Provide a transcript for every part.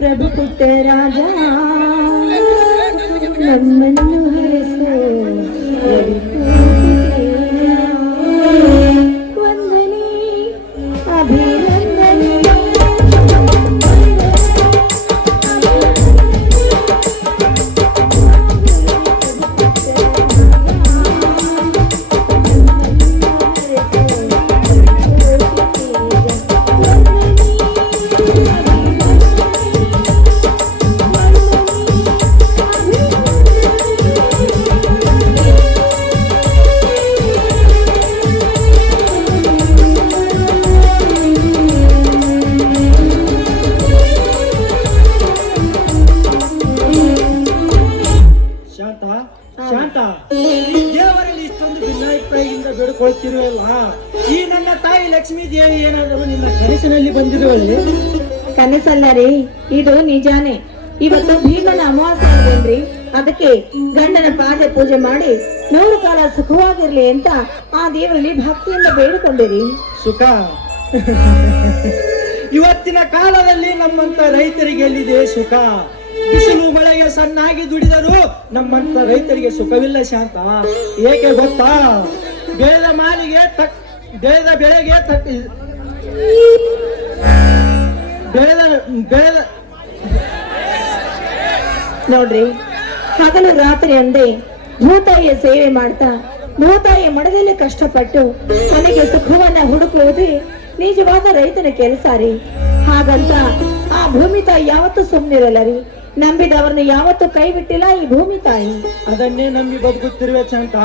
ಪ್ರಭು ಪುಟ್ಟ ರಾಜ ನಮ್ಮನ್ನು ಹರಸೋ ವಂದನೆ ಅಭಿನಂದನೆ. ದೇವರಲ್ಲಿ ಇಷ್ಟೊಂದು ಭಿನ್ನಾಭಿಪ್ರಾಯದಿಂದ ಬೇಡಿಕೊಳ್ತಿರುವಲ್ಲ, ಈ ನನ್ನ ತಾಯಿ ಲಕ್ಷ್ಮೀ ದೇವಿ ಏನಾದರೂ ನಿನ್ನ ಕನಸಿನಲ್ಲಿ ಬಂದಿರುವಲ್ಲಿ? ಕನಸಲ್ಲ ರೀ, ಇದು ನಿಜಾನೇ. ಇವತ್ತು ಭೀಮನ ಅಮಾವಾಸ್ಯೆ ಅಲ್ವೇನ್ರಿ, ಅದಕ್ಕೆ ಗಂಡನ ಪಾದ ಪೂಜೆ ಮಾಡಿ 100 ಕಾಲ ಸುಖವಾಗಿರ್ಲಿ ಅಂತ ಆ ದೇವರಲ್ಲಿ ಭಕ್ತಿಯಿಂದ ಬೇಡಿಕೊಂಡಿರಿ. ಸುಖ ಇವತ್ತಿನ ಕಾಲದಲ್ಲಿ ನಮ್ಮಂತ ರೈತರಿಗೆ ಎಲ್ಲಿದೆ ಸುಖ? ಬಿಸಿಲು ಮಳೆಗೆ ಸಣ್ಣಾಗಿ ದುಡಿದರು ನಮ್ಮಂತ ರೈತರಿಗೆ ಸುಖವಿಲ್ಲ ಶಾಂತ. ಏಕೆ ಗೊತ್ತಾ? ಬೆಳೆದ ಮಾಲಿಗೆ ಬೆಳೆದ ಬೆಳೆಗೆ ಬೆಳೆದ ನೋಡ್ರಿ, ಹಗಲು ರಾತ್ರಿ ಅಂದೇ ಭೂತಾಯಿಯ ಸೇವೆ ಮಾಡ್ತಾ ಭೂತಾಯಿಯ ಮಡದಲ್ಲಿ ಕಷ್ಟಪಟ್ಟು ನನಗೆ ಸುಖವನ್ನ ಹುಡುಕುವುದೇ ನಿಜವಾದ ರೈತನ ಕೆಲಸ ರೀ. ಹಾಗಂತ ಆ ಭೂಮಿ ತಾಯಿ ಯಾವತ್ತೂ ಸುಮ್ಮನಿರಲ್ಲ ರೀ. ನಂಬಿದವರನ್ನು ಯಾವತ್ತೂ ಕೈ ಬಿಟ್ಟಿಲ್ಲ ಈ ಭೂಮಿ ತಾಯಿ. ಅದನ್ನೇ ನಂಬಿ ಬದುಕುತ್ತಿರುವೆ ಶಾಂತ.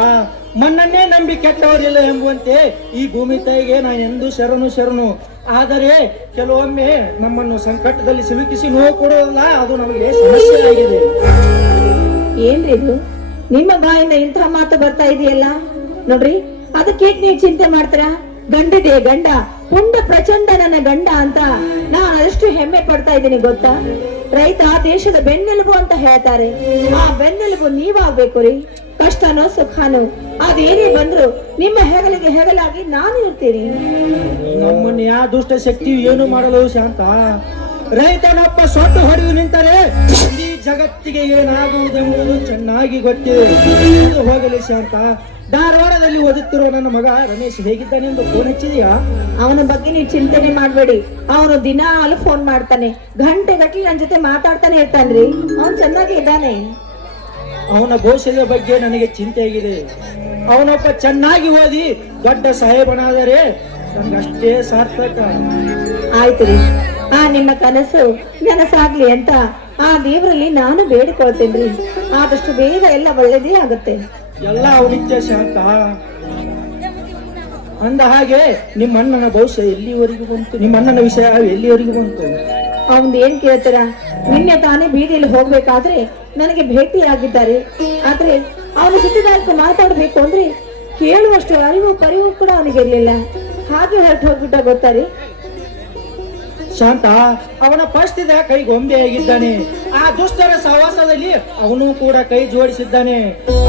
ಮಣ್ಣನ್ನೇ ನಂಬಿ ಕೆಟ್ಟವರಿಲ್ಲ ಎಂಬುವಂತೆ ಈ ಭೂಮಿ ತಾಯಿಗೆ ನಾನು ಎಂದು ಶರಣು. ಆದರೆ ಕೆಲವೊಮ್ಮೆ ನಮ್ಮನ್ನು ಸಂಕಟದಲ್ಲಿ ಸಿಲುಕಿಸಿ ನೋವು ಕೊಡುವುದಲ್ಲ, ಅದು ನಮಗೆ ಸಮಸ್ಯೆ ಆಗಿದೆ. ಏನ್ರಿ ಇದು? ನಿಮ್ಮ ಬಾಯಿಂದ ಇಂತಹ ಮಾತು ಬರ್ತಾ ಇದೆಯಲ್ಲ ನೋಡ್ರಿ, ಅದಕ್ಕೆ ನೀವು ಚಿಂತೆ ಮಾಡ್ತೀರಾ? ಗಂಡಿದೆ ಗಂಡ, ಪುಂಡ ಪ್ರಚಂಡ ನನ್ನ ಗಂಡ ಅಂತ ನಾನು ಅದೆಷ್ಟು ಹೆಮ್ಮೆ ಪಡ್ತಾ ಇದ್ದೀನಿ ಗೊತ್ತಾ? ರೈತ ದೇಶದ ಬೆನ್ನೆಲುಬು ಅಂತ ಹೇಳ್ತಾರೆ. ಆ ಬೆನ್ನೆಲುಬು ನೀವಾಗ್ಬೇಕು ರೀ. ಕಷ್ಟನೋ ಸುಖನೋ ಅದೇನೇ ಬಂದ್ರು ನಿಮ್ಮ ಹೆಗಲಿಗೆ ಹೆಗಲಾಗಿ ನಾನು ಇರ್ತೀನಿ. ನಮ್ಮನ್ನು ಯಾವ ದುಷ್ಟ ಶಕ್ತಿ ಏನು ಮಾಡಲು ಶಾಂತ? ರೈತನೊಬ್ಬ ಸೊಟ್ಟು ಹೊಡೆದು ನಿಂತರೆ ಈ ಜಗತ್ತಿಗೆ ಏನಾಗುವುದೆಂಬುದು ಚೆನ್ನಾಗಿ ಗೊತ್ತಿದೆ. ಹೋಗಲಿ ಶಾಂತ. ಧಾರವಾಡದಲ್ಲಿ ಓದುತ್ತಿರುವ ನನ್ನ ಮಗ ರಮೇಶ್ ಹೇಗಿದ್ದಾನೆಂದು ಫೋನ್ ಹಚ್ಚಿದೀಯಾ? ಅವನ ಬಗ್ಗೆ ನೀವು ಚಿಂತನೆ ಮಾಡ್ಬೇಡಿ. ಅವನು ದಿನಾಲು ಫೋನ್ ಮಾಡ್ತಾನೆ, ಗಂಟೆ ಗಟ್ಟಲೆ ನನ್ನ ಜೊತೆ ಮಾತಾಡ್ತಾನೆ ಇರ್ತಾನ್ರಿ. ಅವನು ಚೆನ್ನಾಗಿ ಇದ್ದಾನೆ. ಅವನ ಭವಿಷ್ಯದ ಬಗ್ಗೆ ನನಗೆ ಚಿಂತೆ ಆಗಿದೆ. ಅವನೊಬ್ಬ ಚೆನ್ನಾಗಿ ಓದಿ ದೊಡ್ಡ ಸಾಹೇಬನಾದರೆ ನಂಗಷ್ಟೇ ಸಾರ್ಥಕ. ಆಯ್ತು ರೀ, ಆ ನಿಮ್ಮ ಕನಸು ನನಸಾಗ್ಲಿ ಅಂತ ಆ ದೇವರಲ್ಲಿ ನಾನು ಬೇಡಿಕೊಳ್ತೇನ್ರಿ. ಆದಷ್ಟು ಬೇಗ ಎಲ್ಲ ಒಳ್ಳೇದೇ ಆಗುತ್ತೆ. ಎಲ್ಲ ಅವನಿಚ್ಛೆ ಶಾಂತ. ಅಂದ ಹಾಗೆ ನಿಮ್ಮ ಅಣ್ಣನ ಭವಿಷ್ಯ ಎಲ್ಲಿವರೆಗೂ ಬಂತು? ನಿಮ್ಮ ಅಣ್ಣನ ವಿಷಯ ಎಲ್ಲಿವರೆಗೂ ಬಂತು? ಅವನ್ ಏನ್ ಕೇಳ್ತೀರ? ನಿನ್ನೆ ತಾನೇ ಬೀದಿಯಲ್ಲಿ ಹೋಗ್ಬೇಕಾದ್ರೆ ನನಗೆ ಭೇಟಿಯಾಗಿದ್ದಾರೆ. ಆದ್ರೆ ಅವನ ಜೊತೆಗಾರಕ್ಕೆ ಮಾತಾಡ್ಬೇಕು ಅಂದ್ರೆ ಕೇಳುವಷ್ಟು ಅರಿವು ಪರಿವು ಕೂಡ ಅವನಿಗೆ ಇರ್ಲಿಲ್ಲ. ಹಾಗೆ ಹೊರಟು ಹೋಗ್ಬಿಟ್ಟ ಗೊತ್ತಾರೆ ಶಾಂತ. ಅವನ ಪರಿಸ್ಥಿತಿ ಕೈ ಗೊಂಬೆಯಾಗಿದ್ದಾನೆ. ಆ ದುಷ್ಟರ ಸಹವಾಸದಲ್ಲಿ ಅವನು ಕೂಡ ಕೈ ಜೋಡಿಸಿದ್ದಾನೆ.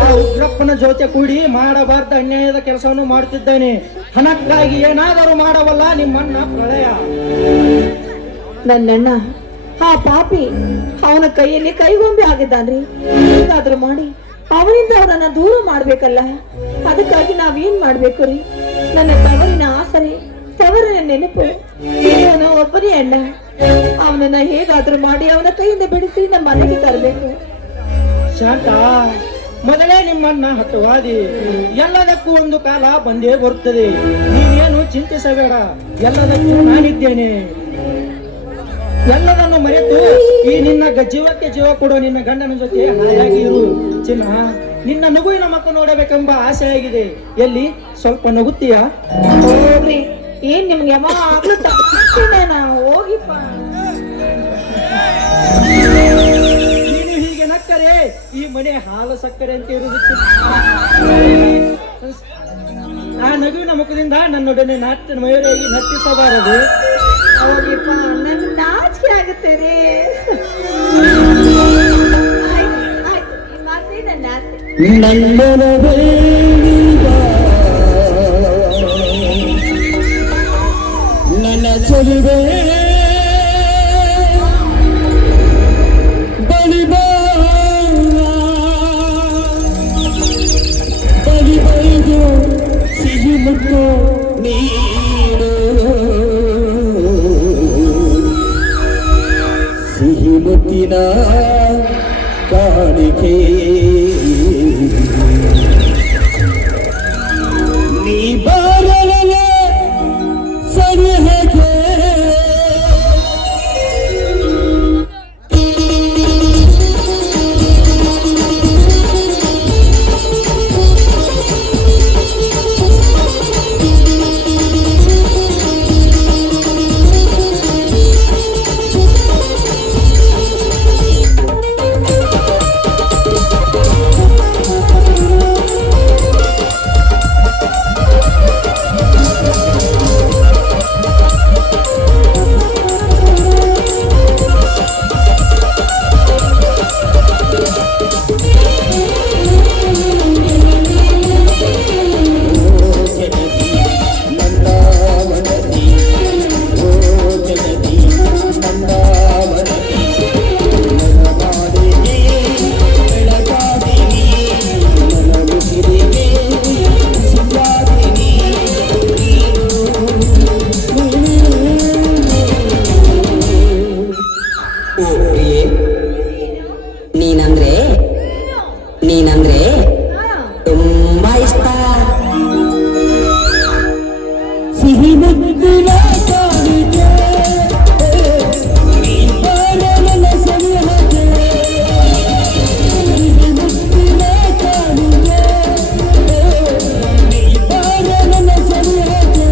ಆ ಉಗ್ರಪ್ಪನ ಜೊತೆ ಕೂಡಿ ಮಾಡಬಾರ್ದ ಅನ್ಯಾಯದ ಕೆಲಸವನ್ನು ಮಾಡುತ್ತಿದ್ದಾನೆ. ಹಣಕ್ಕಾಗಿ ಏನಾದರೂ ಮಾಡವಲ್ಲ ನಿಮ್ಮಣ್ಣ ಪ್ರಳಯ. ನನ್ನಣ್ಣ ಆ ಪಾಪಿ ಅವನ ಕೈಯಲ್ಲಿ ಕೈಗೊಂಬೆ ಆಗಿದ್ದಾನ್ರಿ. ಹೇಗಾದ್ರೂ ಮಾಡಿ ಅವನಿಂದ ಅವರನ್ನ ದೂರ ಮಾಡ್ಬೇಕಲ್ಲ. ಅದಕ್ಕಾಗಿ ನಾವೇನ್ ಮಾಡ್ಬೇಕು ರೀ? ನನ್ನ ತವರಿನ ಆಸರೆ, ತವರಿನ ನೆನಪು ಇವನ ಒಬ್ಬನೇ ಅಣ್ಣ. ಅವನನ್ನ ಹೇಗಾದ್ರೂ ಮಾಡಿ ಅವನ ಕೈಯಿಂದ ಬಿಡಿಸಿ ನಮ್ಮ ಮನೆಗೆ ತರಬೇಕು. ಶಾಂತ, ಮೊದಲೇ ನಿಮ್ಮನ್ನ ಹತವಾದಿ. ಎಲ್ಲದಕ್ಕೂ ಒಂದು ಕಾಲ ಬಂದೇ ಬರುತ್ತದೆ. ನೀನೇನು ಚಿಂತಿಸಬೇಡ, ಎಲ್ಲದಕ್ಕೂ ನಾನಿದ್ದೇನೆ. ಎಲ್ಲದನ್ನು ಮರೆತು ಈ ನಿನ್ನ ಜೀವಕ್ಕೆ ಜೀವ ಕೊಡೋ ನಿನ್ನ ಗಂಡನ ಜೊತೆ ಹಾಯಾಗಿ ಇರು ಚಿನ್ನ. ನಿನ್ನ ನಗುವಿನ ಮಕ್ಕ ನೋಡಬೇಕೆಂಬ ಆಸೆ ಆಗಿದೆ. ಎಲ್ಲಿ ಸ್ವಲ್ಪ ನಗುತ್ತೀಯಾ? ಹೋಗ್ರಿ, ಏನ್ ನಿಮ್ಗೆ ಯಾವಾಗ್ಲೂ ಹೋಗಿಪ್ಪ. ನೀನು ಹೀಗೆ ನಕ್ಕರೆ ಈ ಮನೆ ಹಾಲು ಸಕ್ಕರೆ ಅಂತ ಇರುವುದು. ಆ ನಗುವಿನ ಮುಖದಿಂದ ನನ್ನೊಡನೆ ಮಯೂರಿಯಾಗಿ ನರ್ತಿಸಬಾರದು. ಹೋಗಿಪ್ಪ, ನನ್ ನಾಚಿಕೆ ಆಗುತ್ತೆ ರೀ. ಆಯ್ತು, ನನ್ನ ಆಸೆ. ನನ್ನನವೇ ನೀವಾ, ನನ್ನ ಚೆಲುವೆ ಬಲಿಬೈದು ಸಿಹಿ ಮುತ್ತು ನೀಡು, ಸಿಹಿ ಮುತ್ತಿನ ಕಾಣಿಕೆ ನೀ ಬಾರಲ ಸರಿ ಹೇಗೆ ನೀನಂದ್ರೆ ತುಂಬಾ ಇಷ್ಟ. ಸಿಹಿ ಮುತ್ತಿನ ಕಾಣಿಕೆ ನೀ ಬಾರಲ ಸರಿ ಹಾಗೆ, ಸಿಹಿ ಮುತ್ತಿನ ಕಾಣಿಕೆ ನೀ ಬಾರಲ ಸರಿ ಹಾಗೆ.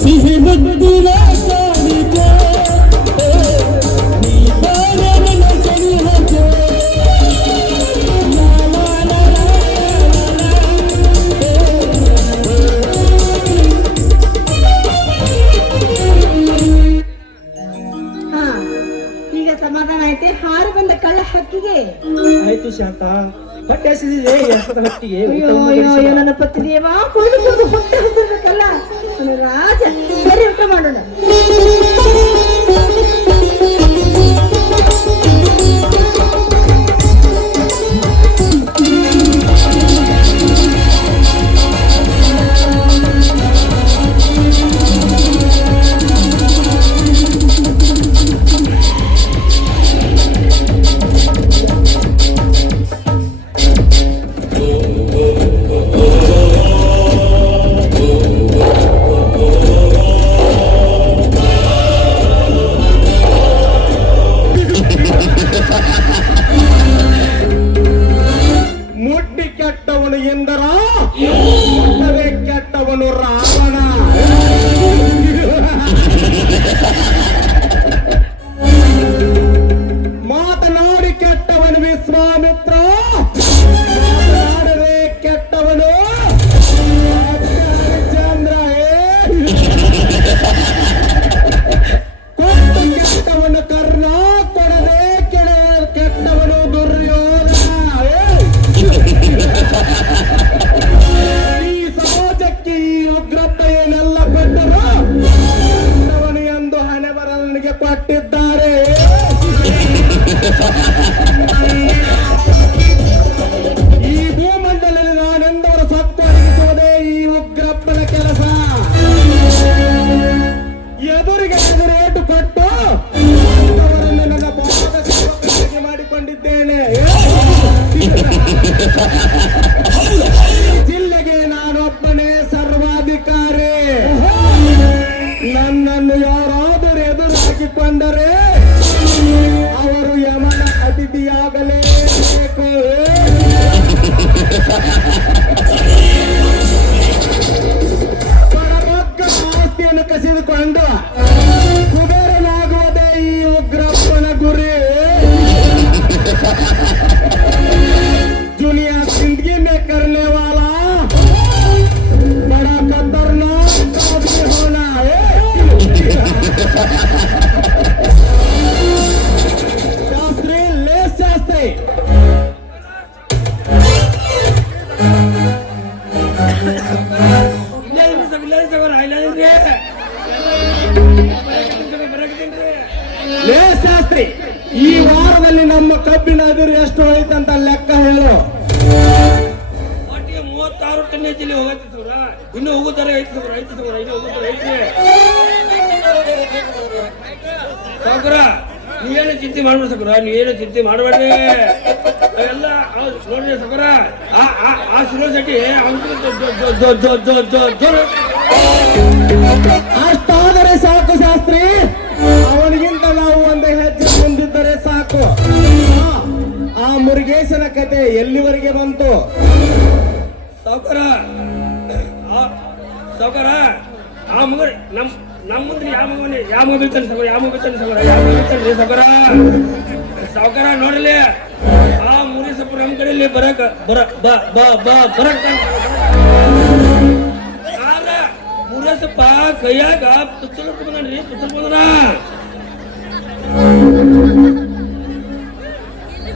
ಸಿಹಿ ಮುತ್ತಿನ ಕಾಣಿಕೆ ನೀ ಬಾರಲ ಸರಿ ಹಾಗೆ. ಹಾ, ಈಗ ಸಮಾಧಾನ ಐತೆ. ಹಾರು ಬಂದ ಕಳ್ಳ ಹಕ್ಕಿಗೆ ಆಯ್ತು ಶಾಂತ, ಹೊಟ್ಟೆ ಹಸಿದಿದೆ ಎಷ್ಟದ ಹೊಟ್ಟಿಗೆ ಅಯ್ಯೋ ಅಯ್ಯೋ ಅಯ್ಯೋ ನನ್ನ ಪತಿದೇವ, ಕುಡಿದು ಕುಡಿದು ಹೊಟ್ಟೆ ಹಸಿರ್ಬೇಕಲ್ಲ ನನ್ನ ರಾಜ. ಸರಿ, ಊಟ ಮಾಡೋಣ. ಹಾಕಿಕೊಂಡರೆ ಅವರು ಯಮನ ಅತಿಥಿಯಾಗಲೇಬೇಕು. ಪರಮಕ್ಕಳ ಆಸ್ತಿಯನ್ನು ಕಸಿದುಕೊಂಡು ಕುಬೇರನಾಗುವುದೇ ಈ ಉಗ್ರಪ್ಪನ ಗುರಿ. दुनिया जिंदगी में करने वाला बड़ा खतरनाक आदमी होना है. शास्त्री ले शास्त्री ಲೇ ಶಾಸ್ತ್ರಿ, ಈ ವಾರದಲ್ಲಿ ನಮ್ಮ ಕಬ್ಬಿನ ಎದುರು ಎಷ್ಟು ಹೋಯ್ತಂತ ಲೆಕ್ಕ ಹೇಳು. 36 ಟನ್ ಜಿಲ್ಲೆ ಹೋಗತ್ತಿದ್ರ ಇನ್ನು ಹೋಗುತ್ತಾರೆ ಐತಿ ಇನ್ನು ಹೋಗುತ್ತಾರೆ ಐತಿ ಸಾವುಕಾರ. ನೀವೇನು ಚಿಂತೆ ಮಾಡ್ಬೇಡಿ ಸಾವುಕಾರ, ನೀವೇನು ಚಿಂತೆ ಮಾಡಬೇಡ್ರಿ. ಎಲ್ಲ ನೋಡ್ರಿ ಸಾವುಕಾರ, ಆ ಶಿರೋಶೆಟ್ಟಿ ಅಷ್ಟಾದರೆ ಸಾಕು ಶಾಸ್ತ್ರಿ, ಅವನಿಗಿಂತ ನಾವು ಒಂದು ಹೆಜ್ಜೆ ಮುಂದಿದ್ದರೆ ಸಾಕು. ಆ ಮುರುಗೇಶನ ಕತೆ ಎಲ್ಲಿವರೆಗೆ ಬಂತು? ಸಾವುಕಾರ ಆ ಮಗ ನಮ್ಮ ಮುಂದೆ ಯಾವ ಮಗ ಬೀಳ್ತಾನೆ ಸಾವುಕಾರ ನೋಡಲಿ. ಆ ಮುರಿಸಪ್ಪ ನಮ್ಮ ಕಡೆಯಲ್ಲಿ ಬರಕ್ ಮುರಿಸಪ್ಪ ಕೈಯಾಗ ಪುಸ್ತಕ ಬಂದ್ರಿ,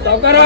ಸಾವುಕಾರ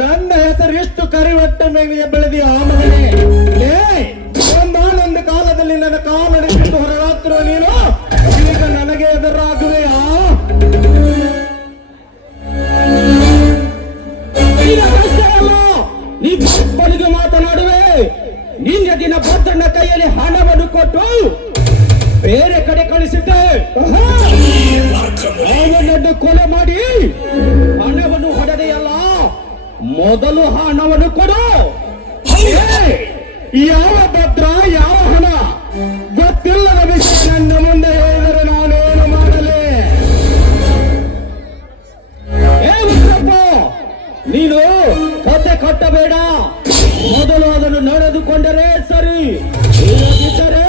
ನನ್ನ ಹೆಸರು ಎಷ್ಟು ಕರಿವಟ್ಟ ಮೇಲೆ ಬೆಳೆದಿ ಆ ಮಗನೇ. ಒಂದಾನೊಂದು ಕಾಲದಲ್ಲಿ ನನ್ನ ಕಾಲಡಿಸಿದ್ದು ಹೊರಗಾಗ್ತಿರೋ ನೀನು ಈಗ ನನಗೆ ಎದುರಾಗುವೆಯಾ? ನೀ ಬಳಿಗೆ ಮಾತನಾಡುವೆ. ನಿನ್ನೆ ದಿನ ಭದ್ರನ ಕೈಯಲ್ಲಿ ಹಣವನ್ನು ಕೊಟ್ಟು ಬೇರೆ ಕಡೆ ಕಳಿಸಿದ್ದೆ. ಅವನನ್ನು ಕೊಲೆ ಮಾಡಿ ಹಣವನ್ನು ಹೊಡೆದೆಯಲ್ಲ, ಮೊದಲು ಹಣವನ್ನು ಕೊಡು. ಯಾವ ಭದ್ರ ಯಾವ ಹಣ ಗೊತ್ತಿಲ್ಲದ ವಿಷಯ ನನ್ನ ಮುಂದೆ ಹೇಳಿದರೆ ನಾನೇನು ಮಾಡಲಿ? ನೀನು ಕತೆ ಕಟ್ಟಬೇಡ, ಮೊದಲು ಅದನ್ನು ನಡೆದುಕೊಂಡರೆ ಸರಿ, ಇಲ್ಲದಿದ್ದರೆ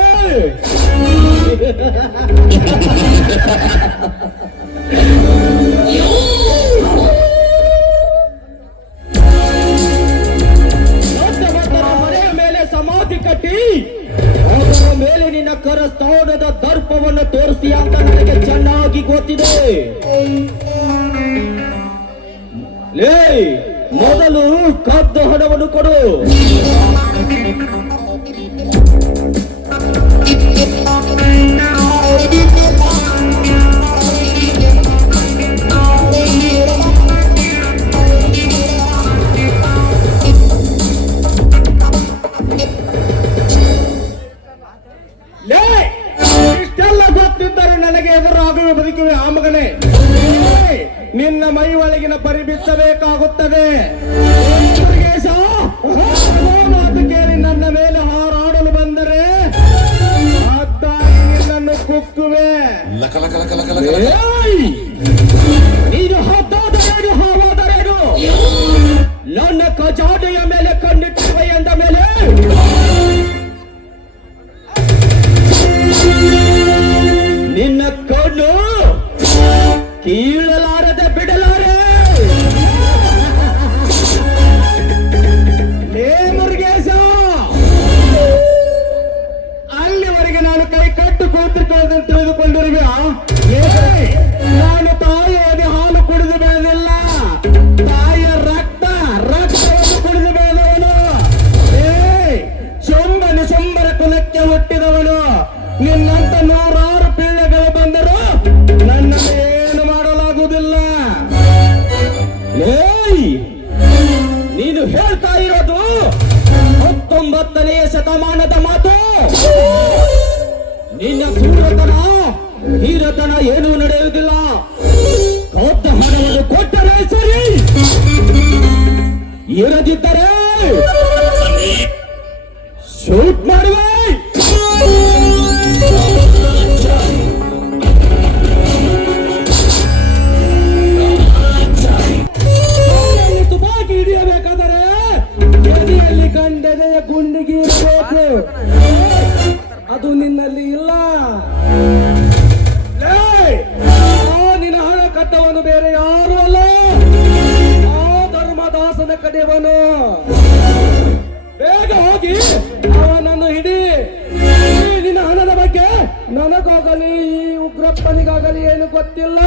ಮನೆಯ ಮೇಲೆ ಸಮಾಧಿ ಕಟ್ಟಿ ಅದರ ಮೇಲೆ ನಿನ್ನ ಕರಸ್ಥಾನದ ದರ್ಪವನ್ನು ತೋರಿಸಿ ಅಂತ ನನಗೆ ಚೆನ್ನಾಗಿ ಗೊತ್ತಿದೆ. ಲೇ, ಮೊದಲು ಕದ್ದು ಹಣವನ್ನು ಕೊಡು. ಇಷ್ಟೆಲ್ಲ ಗೊತ್ತಿದ್ದರೆ ನನಗೆ ಎದುರಾಗುವ ಬದುಕುವೆ ಆ ಮಗನೇ. ನಿನ್ನ ಮೈ ಒಳಗಿನ ಪರಿಬಿತ್ತಬೇಕಾಗುತ್ತದೆ. ಮಾತು ಕೇಳಿ ನನ್ನ ಮೇಲೆ ಹಾರಾಡಲು ಬಂದರೆ ಅದ್ದಾಗಿ ನಿನ್ನನ್ನು ಕುಕ್ಕುವೆ. ನೀನು ಹದ್ದಾದರೇನು ಹಾವಾದರೇನು, ನನ್ನ ಖಜಾನೆಯ ಮೇಲೆ ಕಣ್ಣಿಟ್ಟುವೆ ಎಂದ ಮೇಲೆ ನಿನ್ನ ಕಣ್ಣು ಕೀಳಲಾರದೆ ಬಿಡಲಾರೆ. ಮುರುಗೇಶ, ಅಲ್ಲಿವರೆಗೆ ನಾನು ಕೈ ಕಟ್ಟು ಕೂತಿಕೊಳ್ಳೋದನ್ನು ತಿಳಿದುಕೊಂಡಿರುವೆ. ನಾನು 20ನೇ ಶತಮಾನದ ಮಾತು. ನಿನ್ನ ಸೂರತನ ಹೀರತನ ಏನೂ ನಡೆಯುವುದಿಲ್ಲ. ಕೊಟ್ಟ ಹಣವನ್ನು ಕೊಟ್ಟರೆ ಸರಿ, ಇರದಿದ್ದರೆ ಶೂಟ್ ಮಾಡುವೆ. ತುಪಾಕಿ ಹಿಡಿಯಬೇಕಾದರೆ ಎದೆಯಲ್ಲಿ ಗಂಡನೆಯ ಗುಂಡಿಗೆ ಇರಬೇಕು. ಅದು ನಿನ್ನಲ್ಲಿ ಇಲ್ಲ. ನಿನ್ನ ಹಣ ಕದ್ದವನು ಬೇರೆ ಯಾರು ಅಲ್ಲ, ಆ ಧರ್ಮದಾಸನ ಕಡೆಯವನು. ಬೇಗ ಹೋಗಿ ಅವನನ್ನು ಹಿಡಿ. ನಿನ್ನ ಹಣದ ಬಗ್ಗೆ ನನಗಾಗಲಿ ಈ ಉಗ್ರಪ್ಪನಿಗಾಗಲಿ ಏನು ಗೊತ್ತಿಲ್ಲ.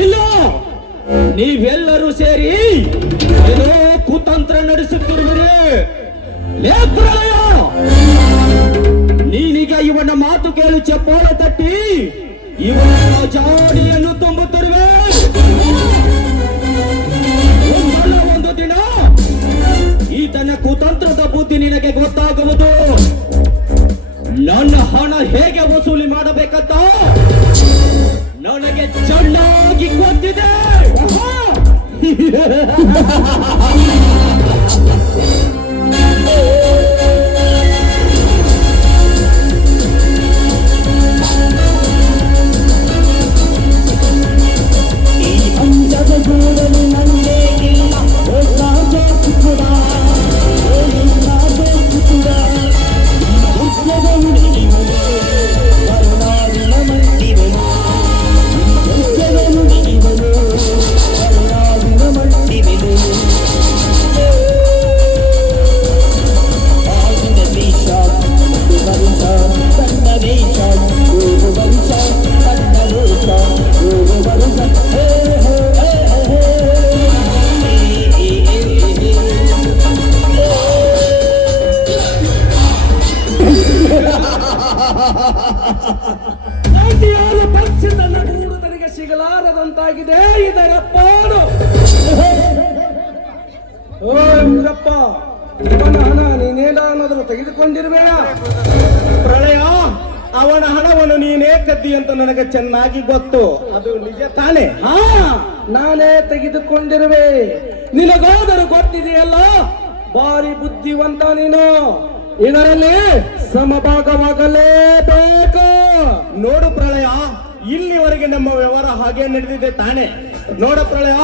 ಇಲ್ಲ, ನೀವೆಲ್ಲರೂ ಸೇರಿ ಏನೋ ಕುತಂತ್ರ ನಡೆಸುತ್ತಿರುವಿರಿ. ಲೇಪ್ರಾಯ, ನೀನೀಗ ಇವನ ಮಾತು ಕೇಳಿ ಚಪ್ಪಾಳೆ ತಟ್ಟಿ ಇವನ ಜಾಡಿಯನ್ನು ತುಂಬುತ್ತಿರುವೆ. ಒಂದಲ್ಲ ಒಂದು ದಿನ ಈತನ ಕುತಂತ್ರದ ಬುದ್ಧಿ ನಿನಗೆ ಗೊತ್ತಾಗುವುದು. ನನ್ನ ಹಣ ಹೇಗೆ ವಸೂಲಿ ಮಾಡಬೇಕಂತ ನನಗೆ ಚೆನ್ನಾಗಿ ಗೊತ್ತಿದೆ. ಜಾತಿಯಾದ ಪಕ್ಷದ ನಗೂರತನಿಗೆ ಸಿಗಲಾರದಂತಾಗಿದೆ ಇದರ ಪಾಡು. ಓ ಉಗ್ರಪ್ಪ, ಇವನ ಹಣ ನೀನೇನಾದರೂ ತೆಗೆದುಕೊಂಡಿರುವೆಯಾ? ಪ್ರಳಯ, ಅವನ ಹಣವನ್ನು ನೀನೇ ಕದ್ದಿ ಅಂತ ನನಗೆ ಚೆನ್ನಾಗಿ ಗೊತ್ತು. ಅದು ನಿಜ ತಾನೆ? ಹಾ, ನಾನೇ ತೆಗೆದುಕೊಂಡಿರುವೆ. ನಿನಗಾದರೂ ಗೊತ್ತಿದೆಯಲ್ಲ, ಬಾರಿ ಬುದ್ಧಿವಂತ ನೀನು. ಇದರಲ್ಲಿ ಸಮಭಾಗವಾಗಲೇಬೇಕು. ನೋಡು ಪ್ರಳಯ, ಇಲ್ಲಿವರೆಗೆ ನಮ್ಮ ವ್ಯವಹಾರ ಹಾಗೆ ನಡೆದಿದೆ ತಾನೆ. ನೋಡ ಪ್ರಳಯ,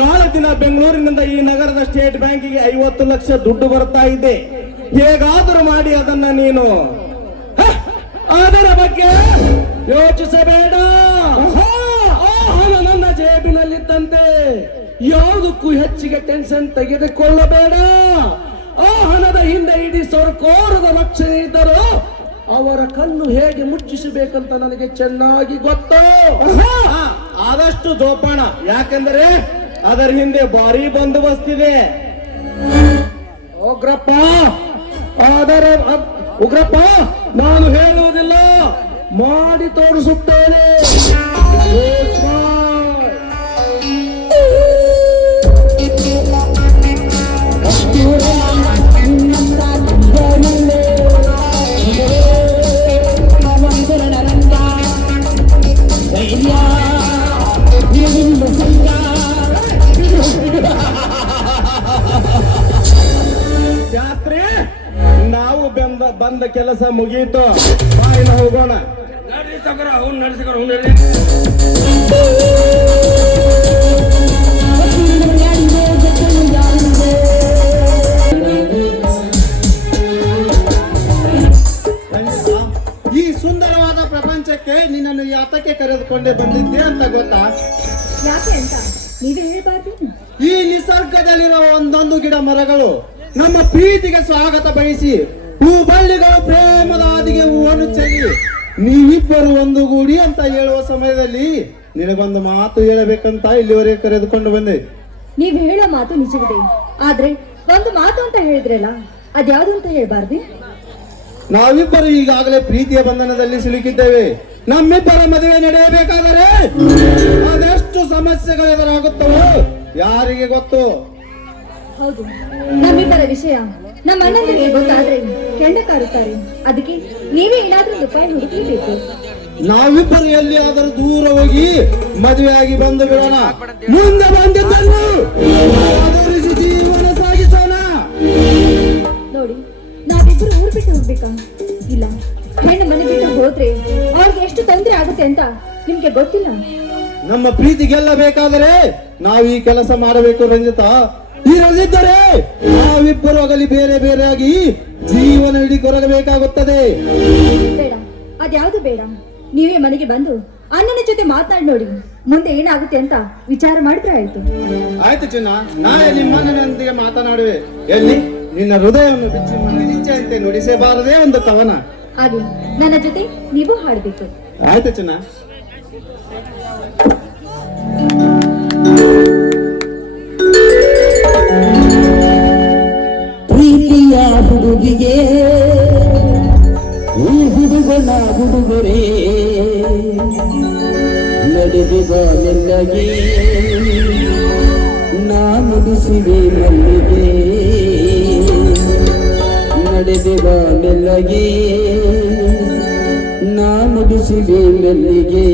ನಾಳೆ ದಿನ ಬೆಂಗಳೂರಿನಿಂದ ಈ ನಗರದ ಸ್ಟೇಟ್ ಬ್ಯಾಂಕಿಗೆ 50 ಲಕ್ಷ ದುಡ್ಡು ಬರ್ತಾ ಇದೆ. ಹೇಗಾದರೂ ಮಾಡಿ ಅದನ್ನ ನೀನು ಅದರ ಬಗ್ಗೆ ಯೋಚಿಸಬೇಡ. ಆ ಹಣ ನನ್ನ ಜೇಬಿನಲ್ಲಿದ್ದಂತೆ, ಯಾವುದಕ್ಕೂ ಹೆಚ್ಚಿಗೆ ಟೆನ್ಷನ್ ತೆಗೆದುಕೊಳ್ಳಬೇಡ. ಆ ಹಣದ ಹಿಂದೆ ಇಡೀ ಸರ್ಕಾರದ ರಕ್ಷಣೆ ಇದ್ದರೂ ಅವರ ಕಣ್ಣು ಹೇಗೆ ಮುಚ್ಚಿಸಬೇಕಂತ ನನಗೆ ಚೆನ್ನಾಗಿ ಗೊತ್ತು. ಆದಷ್ಟು ಜೋಪಾನ, ಯಾಕೆಂದರೆ ಅದರ ಹಿಂದೆ ಭಾರಿ ಬಂದೋಬಸ್ತಿದೆ. ಉಗ್ರಪ್ಪ, ಉಗ್ರಪ್ಪ, ನಾನು ಹೇಳುವುದಿಲ್ಲ, ಮಾಡಿ ತೋರಿಸುತ್ತೇನೆ. ಶಾಸ್ತ್ರಿ, ನಾವು ಬಂದ ಕೆಲಸ ಮುಗಿಯಿತು, ಬಾಯಿನ ಹೋಗೋಣ. ನಡ್ರಿ ಸಾವ್ಕಾರ, ಅವ್ನು ನಡೆಸಿಕೊಂಡು ಅವ್ನು ನಡ್ರಿ. ಈ ಸುಂದರವಾದ ಪ್ರಪಂಚಕ್ಕೆ ನಿನ್ನನ್ನು ಯಾತಕ್ಕೆ ಕರೆದುಕೊಂಡೇ ಬಂದಿದ್ದೆ ಅಂತ ಗೊತ್ತಾ? ಯಾಕೆ ಅಂತ ನೀವೇ ಹೇಳ್ಬಾರ್ದು. ಈ ನಿಸರ್ಗದಲ್ಲಿರುವ ಒಂದೊಂದು ಗಿಡ ಮರಗಳು ನಮ್ಮ ಪ್ರೀತಿಗೆ ಸ್ವಾಗತ ಬಯಸಿ, ಹೂಬಳ್ಳಿಗಳು ಪ್ರೇಮದ ಹಾದಿಗೆ ಹೂವನ್ನು ಚೆಲ್ಲಿ ನೀವಿಬ್ಬರು ಒಂದುಗೂಡಿ ಅಂತ ಹೇಳುವ ಸಮಯದಲ್ಲಿ ನಿನಗೊಂದು ಮಾತು ಹೇಳಬೇಕಂತ ಇಲ್ಲಿವರೆಗೆ ಕರೆದುಕೊಂಡು ಬಂದೆ. ನೀವ್ ಹೇಳೋ ಮಾತು ನಿಜವಿದೆ, ಆದ್ರೆ ಒಂದು ಮಾತು ಅಂತ ಹೇಳಿದ್ರಲ್ಲ, ಅದ್ಯಾವುದು ಅಂತ ಹೇಳ್ಬಾರ್ದು. ನಾವಿಬ್ಬರು ಈಗಾಗಲೇ ಪ್ರೀತಿಯ ಬಂಧನದಲ್ಲಿ ಸಿಲುಕಿದ್ದೇವೆ. ನಮ್ಮಿಬ್ಬರ ಮದುವೆ ನಡೆಯಬೇಕಾದರೆ ಅದೆಷ್ಟು ಸಮಸ್ಯೆಗಳು ಎದುರಾಗುತ್ತವೋ ಯಾರಿಗೆ ಗೊತ್ತು. ಹೌದು, ನಮ್ಮಿಬ್ಬರ ವಿಷಯ ನಮ್ಮ ಅಣ್ಣಂದಿರಿಗೆ ಗೊತ್ತಾದ್ರೆ ಕೆಂಡ ಕಾಡುತ್ತಾರೆ. ಅದಕ್ಕೆ ನೀವೇ ಏನಾದ್ರೂ ಒಂದು ಉಪಾಯ ಹುಡುಕಲೇಬೇಕು. ನಾವಿಬ್ಬರು ಎಲ್ಲಿಯಾದರೂ ದೂರ ಹೋಗಿ ಮದುವೆಯಾಗಿ ಬಂದು ಬಿಡೋಣ. ಮುಂದೆ ಬಂದಿದ್ದನ್ನು ಆಧರಿಸಿ ಜೀವನ ಸಾಗಿಸೋಣ. ನೋಡಿ, ನಾವಿಬ್ಬರು ಊರ್ ಬಿಟ್ಟು ಹೋಗ್ಬೇಕಾ? ಇಲ್ಲ, ಹೆಣ್ಣು ಮನೆ ಬಿಟ್ಟು ಹೋದ್ರೆ ಅವ್ರಿಗೆ ಎಷ್ಟು ತೊಂದರೆ ಆಗುತ್ತೆ ಅಂತ ನಿಮ್ಗೆ ಗೊತ್ತಿಲ್ಲ. ನಮ್ಮ ಪ್ರೀತಿ ಗೆಲ್ಲಬೇಕಾದರೆ ನಾವು ಈ ಕೆಲಸ ಮಾಡಬೇಕು ರಂಜಿತಾ. ಇರದಿದ್ದರೆ ನಾವಿಬ್ಬರು ಆಗಲಿ ಬೇರೆ ಬೇರೆಯಾಗಿ ಜೀವನ ಇಡೀ ಕೊರಗಬೇಕಾಗುತ್ತದೆ. ಬೇಡ, ಅದ್ಯಾವುದು ಬೇಡ. ನೀವೇ ಮನೆಗೆ ಬಂದು ಅಣ್ಣನ ಜೊತೆ ಮಾತನಾಡಿ ನೋಡಿ, ಮುಂದೆ ಏನಾಗುತ್ತೆ ಅಂತ ವಿಚಾರ ಮಾಡಿದ್ರೆ ಆಯ್ತು. ಆಯ್ತು ಚಿನ್ನ, ನಾಳೆ ನಿಮ್ಮ ಅಣ್ಣನೊಂದಿಗೆ ಮಾತನಾಡುವೆ. ಎಲ್ಲಿ ನಿನ್ನ ಹೃದಯವನ್ನು ಬಿಚ್ಚಿ ಮಣ್ಣಿನಿಚ್ಛೆಯಂತೆ ನುಡಿಸಬಾರದೇ ಒಂದು ಕವನ. ಹಾಗೆ ನನ್ನ ಜೊತೆ ನೀವು ಹಾಡಬೇಕು. ಆಯ್ತು ಚಿನ್ನ. ಪ್ರೀತಿಯ ಹುಡುಗಿಗೆ ಈ ಹುಡುಗನ ಹುಡುಗರೇ ನಡೆದಿದ ಮೆಲ್ಲಗೆ ನಾ ಮುಡಿಸಿದೆ ಮಲ್ಲಿಗೆ, ನಡೆದಿದ ಮೆಲ್ಲಗೆ ನಾ ಮುಡಿಸಿದೆ ಮೆಲ್ಲಿಗೆ.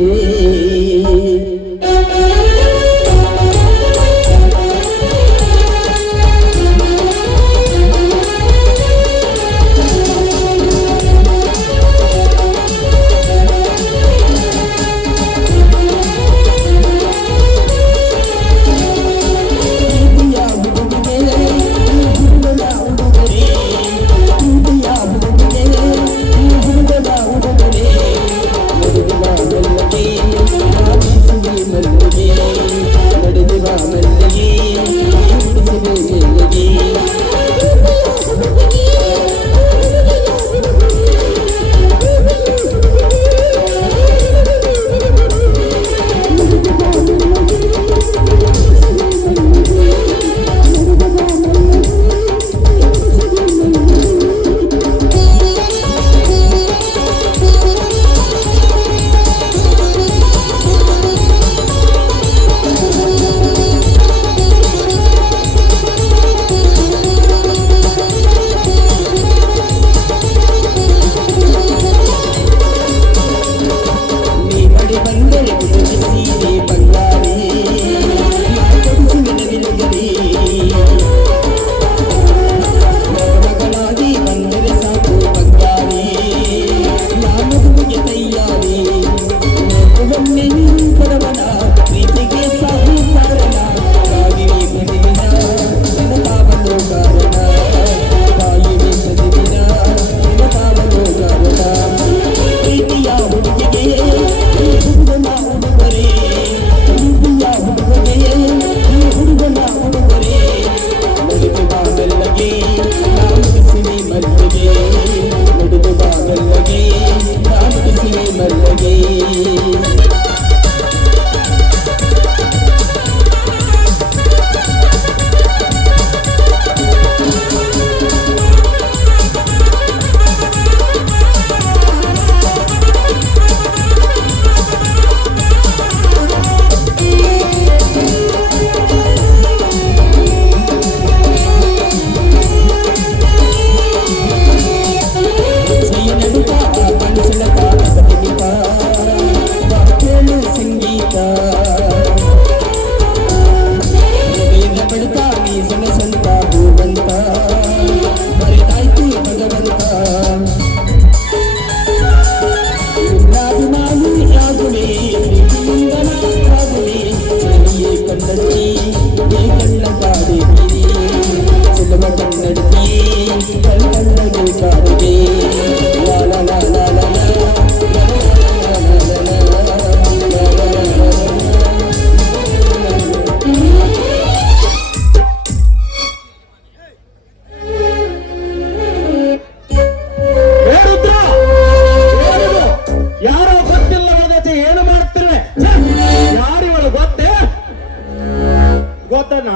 ಗೊತ್ತಣ್ಣ,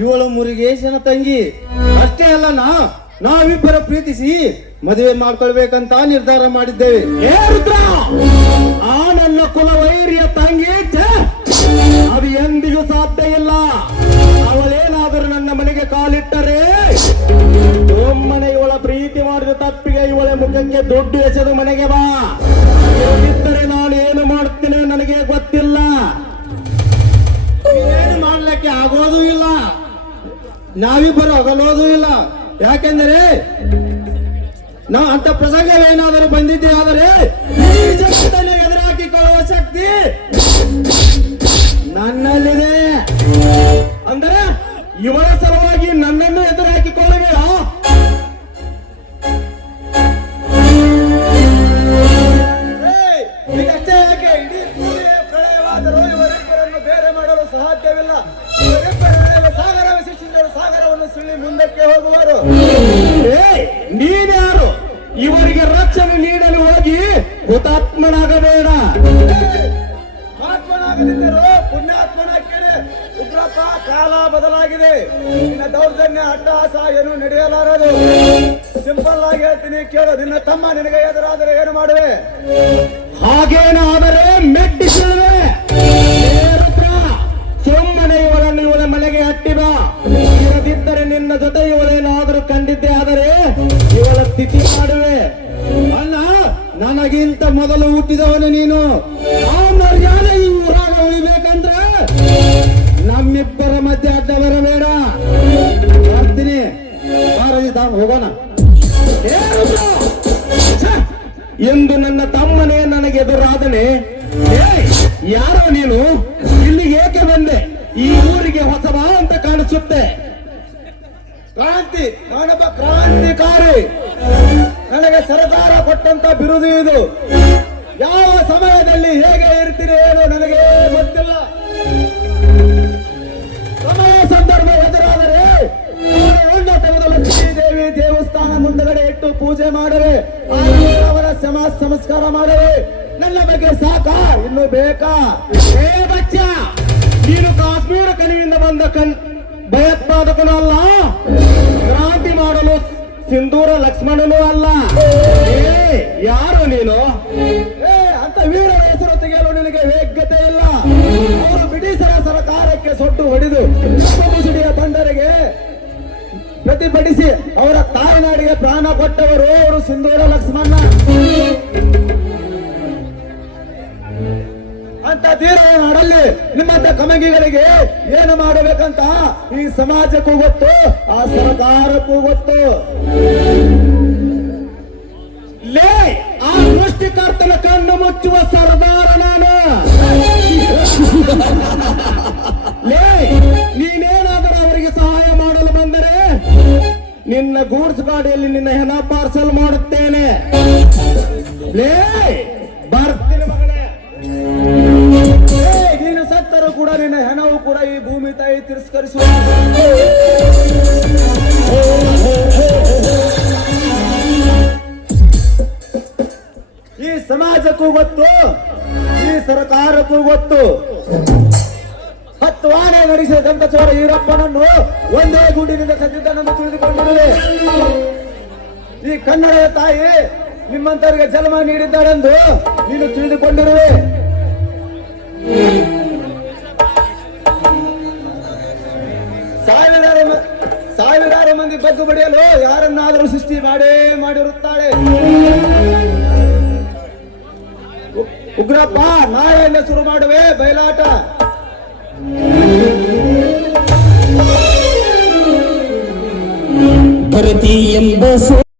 ಇವಳು ಮುರುಗೇಶನ ತಂಗಿ. ಅಷ್ಟೇ ಅಲ್ಲಣ್ಣ, ನಾವಿಬ್ಬರ ಪ್ರೀತಿಸಿ ಮದುವೆ ಮಾಡ್ಕೊಳ್ಬೇಕಂತ ನಿರ್ಧಾರ ಮಾಡಿದ್ದೇವೆ. ಏ ರುದ್ರ, ಆ ನನ್ನ ಕುಲವೈರಿಯ ತಂಗಿ ಅದು ಎಂದಿಗೂ ಸಾಧ್ಯ ಇಲ್ಲ. ಅವಳೇನಾದರೂ ನನ್ನ ಮನೆಗೆ ಕಾಲಿಟ್ಟ ಮಾಡಿದ ತಪ್ಪಿಗೆ ಇವಳ ಮುಖಕ್ಕೆ ದುಡ್ಡು ಎಸೆದು ಮನೆಗೆ ಬಾ. ಇದ್ದರೆ ನಾನು ಏನು ಮಾಡುತ್ತೇನೆ ನನಗೆ ಗೊತ್ತಿಲ್ಲ. ಏನು ಮಾಡ್ಲಿಕ್ಕೆ ಆಗೋದು ಇಲ್ಲ, ನಾವಿಬ್ಬರು ಅಗಲೋದು ಇಲ್ಲ. ಯಾಕೆಂದರೆ ನಾವು ಅಂತ ಪ್ರಸಂಗವೇನಾದರೂ ಬಂದಿದ್ದೆ ಆದರೆ ಈ ಜಗತ್ತನ್ನು ಎದುರಾಕಿಕೊಳ್ಳುವ ಶಕ್ತಿ ನನ್ನಲ್ಲಿದೆ. ಅಂದರೆ ಇವಳ ಸಲುವಾಗಿ ನನ್ನನ್ನು ಎದುರು ಹಾಕಿಕೊಳ್ಳಬೇಡ. ಇದಷ್ಟೇ ಯಾಕೆ? ಇಡೀ ಭೂಮಿಯೇ ಪ್ರಳಯವಾದರೂ ಇವರಿಬ್ಬರನ್ನು ಬೇರೆ ಮಾಡಲು ಸಾಧ್ಯವಿಲ್ಲ. ಇವರಿಬ್ಬರ ಸಾಗರ ವಿಶಿಷ್ಟರು ಸಾಗರವನ್ನು ಸುಳ್ಳಿ ಮುಂದಕ್ಕೆ ಹೋಗುವರು. ನೀನ್ಯಾರು ಇವರಿಗೆ ರಕ್ಷಣೆ ನೀಡಲು ಹೋಗಿ ಹುತಾತ್ಮನಾಗಬೇಡ. ಆತ್ಮನಾಗದಿದ್ದರು ಪುಣ್ಯಾತ್ಮನಾಗ್ತೇನೆ. ಉಗ್ರಪ್ಪ, ಕಾಲ ಬದಲಾಗಿದೆ. ನಿನ್ನ ದೌರ್ಜನ್ಯ ಅಟ್ಟಹಾಸ ಏನು ನಡೆಯಲಾರದು. ಸಿಂಪಲ್ ಆಗಿ ಹೇಳ್ತೀನಿ ಕೇಳು. ನಿನ್ನ ತಮ್ಮ ನಿನಗೆ ಎದುರಾದರೆ ಏನು ಮಾಡುವೆ? ಹಾಗೇನಾದರೆ ಮೆಟ್ಟಿಸುವೆ. ಸುಮ್ಮನೆ ಇವಳನ್ನು ಇವಳ ಮನೆಗೆ ಹಟ್ಟಿ ಬಾ. ಇರದಿದ್ದರೆ ನಿನ್ನ ಜೊತೆ ಇವಳೇನಾದರೂ ಕಂಡಿದ್ದೆ ಆದರೆ ಇವಳ ತಿಥಿ ಮಾಡುವೆ. ಅಣ್ಣ, ನನಗಿಂತ ಮೊದಲು ಹುಟ್ಟಿದವನು ನೀನು. ಆ ಮರ್ಯಾದೆ ಈ ಊರಾಗ ಉಳಿಬೇಕಂದ್ರೆ ನಮ್ಮಿಬ್ಬರ ಮಧ್ಯೆ ಅಡ್ಡ ಬರಬೇಡ. ಬರ್ತೀನಿ, ಬಾರದಿದ್ದ ಹೋಗೋಣ. ಎಂದು ನನ್ನ ತಮ್ಮನೇ ನನಗೆ ಎದುರಾದನೆ. ಯಾರೋ ನೀನು? ಇಲ್ಲಿ ಏಕೆ ಬಂದೆ? ಈ ಊರಿಗೆ ಹೊಸಬಾ ಅಂತ ಕಾಣಿಸುತ್ತೆ. ಕ್ರಾಂತಿ, ನಾನೊಬ್ಬ ಕ್ರಾಂತಿಕಾರಿ. ನನಗೆ ಸರ್ಕಾರ ಕೊಟ್ಟಂತ ಬಿರುದು ಇದು. ಯಾವ ಸಮಯದಲ್ಲಿ ಹೇಗೆ ಇರ್ತೀರಿ ಏನು ನನಗೆ ಗೊತ್ತಿಲ್ಲ. ಸಮಯ ಸಂದರ್ಭ ಎದುರಾದರೆ ಹೊಂಡ ತೆಗೆದು ಲಕ್ಷ್ಮೀ ದೇವಿ ದೇವಸ್ಥಾನ ಮುಂದಗಡೆ ಇಟ್ಟು ಪೂಜೆ ಮಾಡುವೆ. ಅವರ ಸಮಾಜ ಸಂಸ್ಕಾರ ಮಾಡುವೆ. ನನ್ನ ಬಗ್ಗೆ ಸಾಕಾ? ಇನ್ನು ಬೇಕಾ? ಏ ಬಚ್ಚ, ನೀನು ಕಾಶ್ಮೀರ ಕಣಿವಿಂದ ಬಂದ ಭಯೋತ್ಪಾದಕನೂ ಅಲ್ಲ, ಕ್ರಾಂತಿ ಮಾಡಲು ಸಿಂಧೂರ ಲಕ್ಷ್ಮಣನೂ ಅಲ್ಲ. ಯಾರು ನೀನು? ಅಂತ ವೀರರ ಹೆಸರು ತೆಗೆಯಲು ನಿನಗೆ ಯೋಗ್ಯತೆ ಇಲ್ಲ. ಅವರು ಬ್ರಿಟಿಷರ ಸರ್ಕಾರಕ್ಕೆ ಸೊಟ್ಟು ಹೊಡೆದು ಮುಸುಡಿಯ ಬಂಡರಿಗೆ ಪ್ರತಿಭಟಿಸಿ ಅವರ ತಾಯ್ನಾಡಿಗೆ ಪ್ರಾಣ ಕೊಟ್ಟವರು ಅವರು ಸಿಂಧೂರ ಲಕ್ಷ್ಮಣ. ಅಂತ ಧೀರ ನಾಡಲ್ಲಿ ನಿಮ್ಮಂತ ಕಮಂಗಿಗಳಿಗೆ ಏನು ಮಾಡಬೇಕಂತ ಈ ಸಮಾಜಕ್ಕೂ ಗೊತ್ತು, ಆ ಸರ್ಕಾರಕ್ಕೂ ಗೊತ್ತು. ಲೇ, ಆ ಸೃಷ್ಟಿಕರ್ತನ ಕಣ್ಣು ಮುಚ್ಚುವ ಸರ್ದಾರ ನಾನು. ಲೇ, ನೀನೇನಾದರೂ ಅವರಿಗೆ ಸಹಾಯ ಮಾಡಲು ಬಂದರೆ ನಿನ್ನ ಗೂಡ್ಸ್ ಗಾಡಿಯಲ್ಲಿ ನಿನ್ನ ಹೆಣ ಪಾರ್ಸಲ್ ಮಾಡುತ್ತೇನೆ. ಲೇ, ಬರ್ತೀನಿ ಮಗನೇ. ನೀನು ಸತ್ತರೂ ಕೂಡ ನಿನ್ನ ಹೆಣವು ಕೂಡ ಈ ಭೂಮಿ ತಾಯಿ ತಿರಸ್ಕರಿಸುವ. ಈ ಸಮಾಜಕ್ಕೂ ಗೊತ್ತು, ಈ ಸರ್ಕಾರಕ್ಕೂ ಗೊತ್ತು. 10 ಆನೆ ನಡೆಸಿದ ದಂತಚೋರ ಈರಪ್ಪನನ್ನು ಒಂದೇ ಗೂಡಿನಿಂದ ಸತ್ತಿದ್ದನನ್ನು ತಿಳಿದುಕೊಂಡಿರುವೆ. ಈ ಕನ್ನಡದ ತಾಯಿ ನಿಮ್ಮಂತವರಿಗೆ ಜನ್ಮ ನೀಡಿದ್ದಾಳೆಂದು ನೀನು ತಿಳಿದುಕೊಂಡಿರುವೆ. ಸಾವಿರಾರು ಮಂದಿ ಬಗ್ಗು ಬಡಿಯಲು ಯಾರನ್ನಾದರೂ ಸೃಷ್ಟಿ ಮಾಡಿರುತ್ತಾಳೆ. ಉಗ್ರಪ್ಪ, ನಾಳೆಯಿಂದ ಶುರು ಮಾಡುವೆ ಬಯಲಾಟ. ಭರತಿ ಎಂಬ